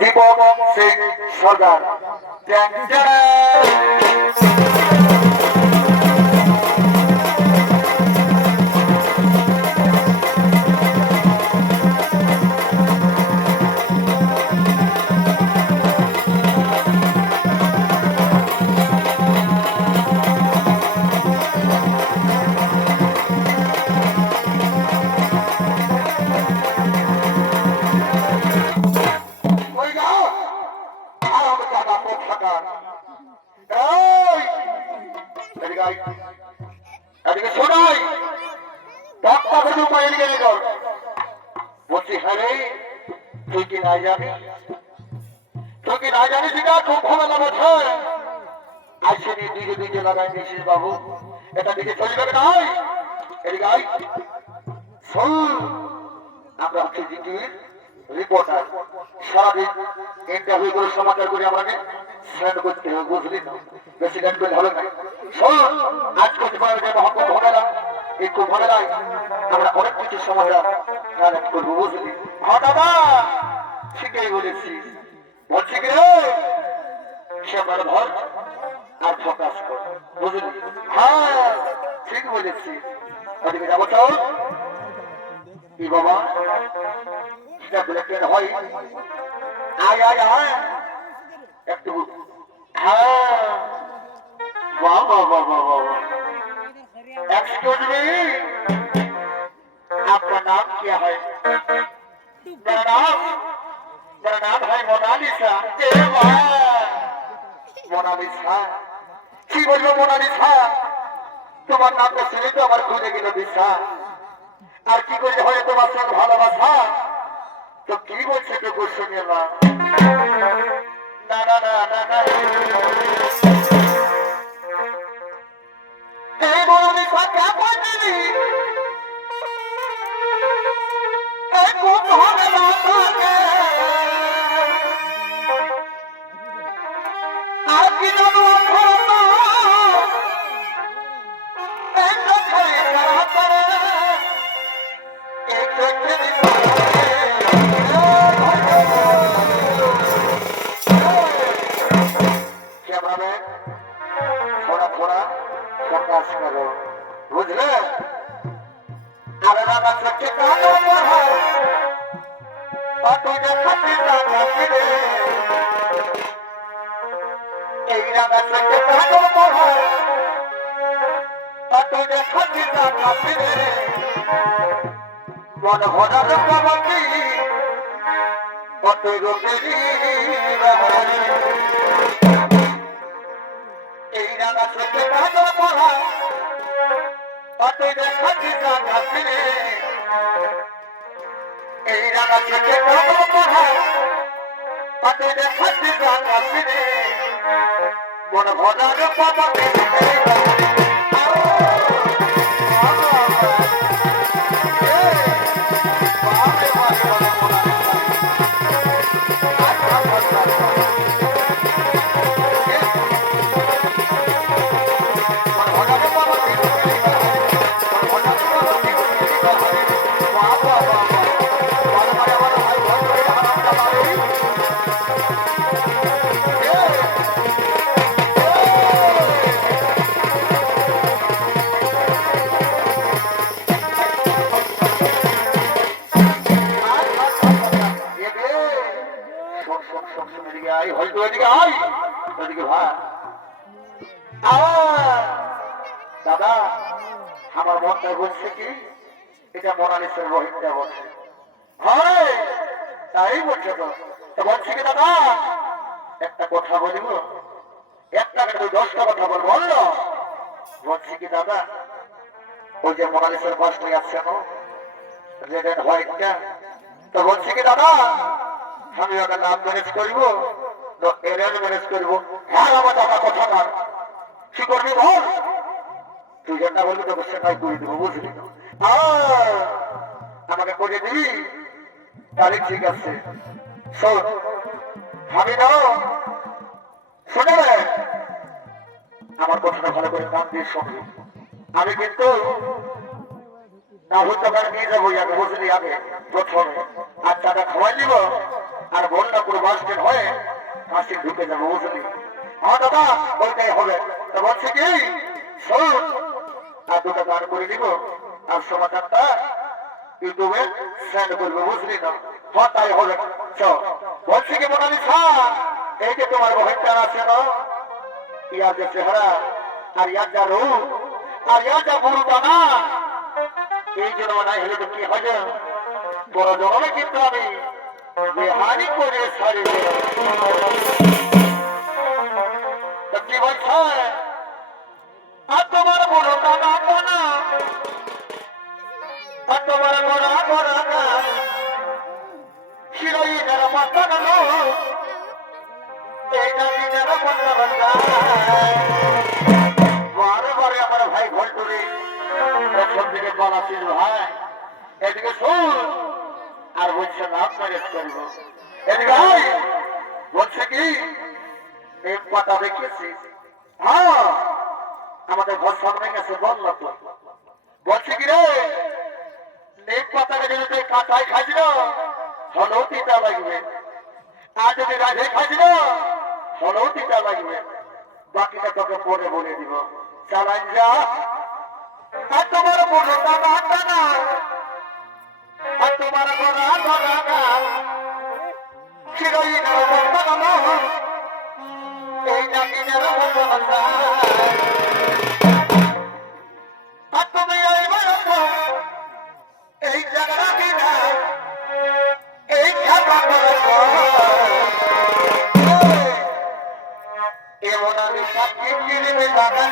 দীপক সিং সরকার। বলছি হ্যাঁ রে, তুই কি না জানিস, তুই কি না জানিস এটা খুব ঝামেলা বছর আইসে নিয়ে দিকে দিকে লাগাই দিয়েছিস বাবু, এটা দিকে চলবে নাই। এদিকে শোন, আমরা হচ্ছে জিটিভির রিপোর্টার, সারাদিন ইন্টারভিউ করে সমাচার করে আমাকে সেন্ড করতে হবে, বুঝলি তো, বেশি লেট করলে হবে না। শোন, আজ করতে পারবে মহব্বত হবে না, একটু মনে নাই আমরা অনেক কিছু সময়টা কানেক্ট করবো, বুঝলি। হ্যাঁ দাদা ঠিকই বলেছি, বলছি কি রে ক্যামেরা ধর আর ফোকাস কর, বুঝলি। হ্যাঁ ঠিক বলেছি, ওদিকে যাবো চল। কি বাবা সেটা ব্ল্যাক হয়, আয় আয় আয় একটু। হ্যাঁ বাহ বাহ বাহ বাহ বাহ। एक्सक्यूज मी, आपका नाम क्या है? मेरा नाम है मोनालिसा। मोनालिसा কি বলবো মোনালিসা, তোমার নামটা শুনে তো আমার খুঁজে গেল দিশা। আর কি করে হয় তোমার সঙ্গে ভালোবাসা, তো কি বলছে তো শুনে না। না না না না না মোনালিসা কে বলছিলি, খুব ভালো লাগে আর কি জানো थोड़ा थोड़ा फोकस करो, बुझले। अरे रामा सच्चे कानो पर है और तुझे खाती जाना फिरे, यही रामा सच्चे कानो पर है और तुझे खाती जाना फिरे। मन भरा रुका बाकी और तू रुकेगी रहे, यही रामा सच्चे कानो पर है और तुझे खाती जाना फिरे। এই রানা থেকে কত পড়া পাতে দেখাতে জানা ফিরে, মন ভরার পাপাতে দাদা আমার মনটা বলছে কি এটা মোনালিসার রোহিঙ্গা বলছে। হ্যাঁ তাই বলছে তো বলছে কি দাদা একটা কথা বলিব, একটা কেন 10টা কথা বলবো, বললো বলছি কি দাদা ওই যে মোনালিসার কষ্ট যাচ্ছে না রেড এন্ড হোয়াইটটা, তো বলছি কি দাদা আমি ওটা নাম ম্যানেজ করবো এরিয়াল ম্যানেজ করবো। হ্যাঁ আমার দাদা কথা না, কি করবি বল, তুই যেটা বলবি তোকে সেটাই করে দেবো, বুঝলি। আমাকে করে দিবি তাহলে ঠিক আছে। শোন ভাবি না শুনে আমার কথাটা ভালো করে কান দিয়ে শুনবি, আমি কিন্তু রাহুল দোকানে নিয়ে যাবো আগে, বুঝলি, আগে প্রথমে আর চাটা খাওয়াই দিব আর বল ফাঁসি ঢুকে যাবো বুঝলি। হ্যাঁ দাদা ওইটাই হবে। তা বলছি কি শোন, আর দুটো গান করে দিব আর সমাচারটা ইউটিউবে সেন্ড করবো বুঝলি না। হ্যাঁ তাই হবে। চল বলছি কি মোনালিসা, এই যে তোমার বহিনটা আছে না, ইয়ার যে চেহারা আর ইয়ার যা রূপ আর ইয়ার যা বুড়ো দানা, এই জন্য নাই হলে তো কি হবে, বড় জনমে কিন্তু আমি বেহানি করে ছাড়ি। কি বলছে আর তোমার বড় দানা দানা আর তোমার গোড়া গোড়া গান শিরোই যারা মাথা গেল এইটা নিজের বন্ধা বন্ধা বারে বারে আমার ভাই ঘন্টুরি প্রথম দিকে গলা ছিল ভাই এদিকে শুন আর বলছে লাভ ম্যারেজ করব। এদিকে ভাই বলছে কি এই পাতা দেখেছি, হ্যাঁ আমাদের ঘর সামনে গেছে বললো তো। বলছে কি রে নেক পাতাকে যদি তুই কাঁচাই খাইছিল হলেও তিতা লাগবে, আর যদি রাধে খাইছিল হলেও তিতা লাগবে, বাকিটা তোকে পরে বলে দিব। চালাই যা আর তোমার বলো দাদা দাদা আর তোমার গোড়া গোড়া গান শিরোই বানানো এই জাতিদের বন্ধা আর তুমি এই বয়স এই জায়গা দিনা এই খেলা এমন আমি সাক্ষী কিনবে দাদা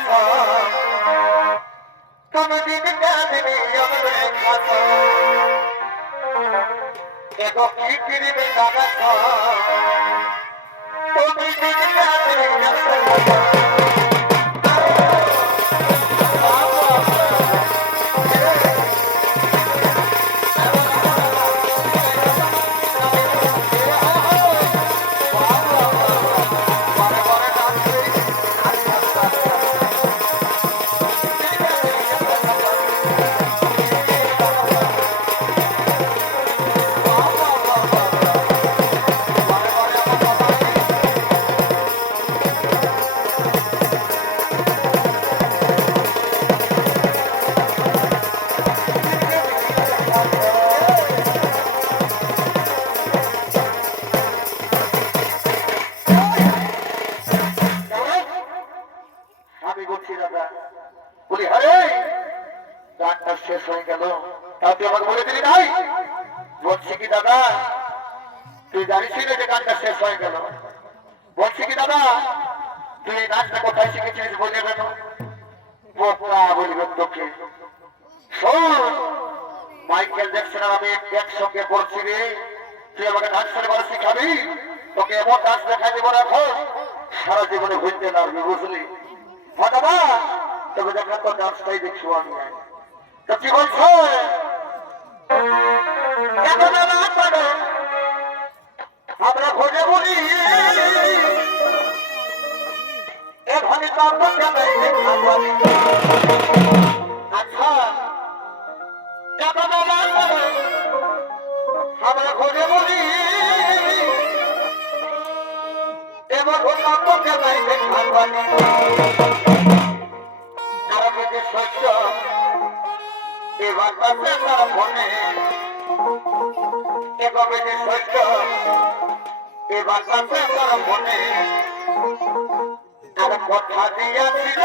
তুমি দিন দিবি খাস এগো কি কিনবে দাদা তুমি দিন দিবি আমি বলছি দাদা বলি আরে গানটা শেষ হয়ে গেল তাও তুই আমাকে বলে দিলি নাই। বলছি কি দাদা তুই জানিস না যে গানটা শেষ হয়ে গেল। বলছি কি দাদা তুই এই নাচটা কোথায় শিখেছিস বলে কেন বোকা বলবে তোকে। শোন মাইকেল জ্যাকসন আর আমি একসঙ্গে পড়ছি রে, তুই আমাকে নাচ করে শিখাবি, তোকে এমন নাচ দেখাই দেবো রাখো সারা জীবনে ভুলতে পারবি বুঝলি। দাদা তবে দেখা তো ডান্সটাই দেখছো আমি। তো কি বলছো আমরা ভোজে বলি এখানে তো আচ্ছা আমরা ভোজে বলি এবার সত্য এবার মনে এভাবে যে সত্য এবার মনে আর কথা দিয়েছিল